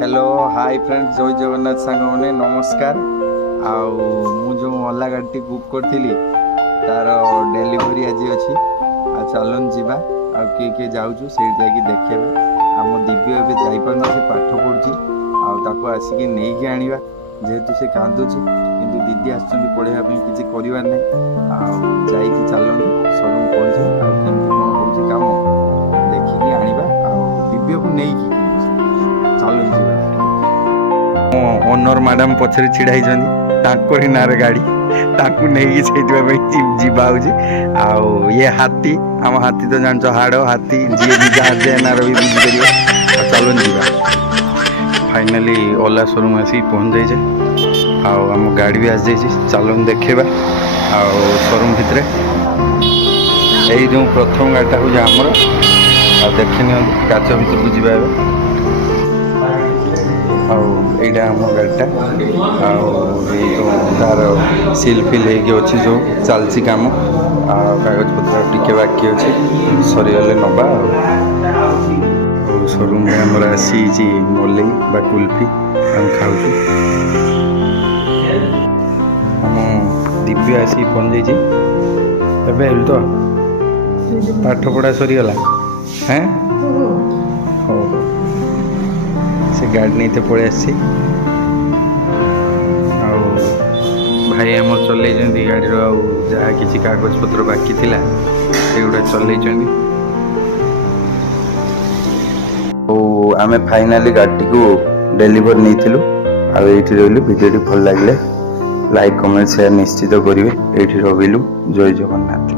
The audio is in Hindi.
हेलो हाय फ्रेंड्स जय जगन्नाथ सांग मैंने नमस्कार। मु जो ओला गाड़ी बुक करी तार डेलीवरी आज अच्छी चलन जीवा किए किए जाऊँ से देखे आम दिव्य एवं जापर से पाठ पढ़ुची आसिक नहीं आने जेहेतु से कांदुची किंतु दीदी आसुँच पढ़ाई किसी करार ना चलन शोरूम पहुँचे कमी कौन हो कम देखिकी आने दिव्य को नहीं चलन जी ओनर मैडम पछरे छिड़ा ही ना गाड़ी नहीं जीवा ये हाथी आम हाथी तो जान हाड़ हाथी जी जहाँ ना भी बुझीपर चलन जीवा फाइनाली ओला शोरूम आसिक पहुँच जाइए आम गाड़ी भी आसी जाइए चलन देखा शोरूम भितर यही जो प्रथम गाड़ीटा हूँ आमर देखनी काच भर को जीवा आईटा आम गाड़ीटा तार सिल फिल होगी जो चलती कम कागज पत्र टिके बाकी अच्छे सरीगले नवा शोरूम में आमर आसी मलई बा कुल्फी हम खाऊ आम दिव्य आसी पहुँच जाइए तो पाठ पढ़ा सरीगला हैं हो से गाड़ी नहीं पड़े आसी भाई आम चल गाड़ी जहाँ किसी कागज पत्र बाकी थिला सेगुड़ा चल आमे फाइनाली गाड़ी को डेलीवर नहीं थिलु रही वीडियो भल लगे लाइक कमेंट शेयर निश्चित करेंगे ये रही जय जगन्नाथ।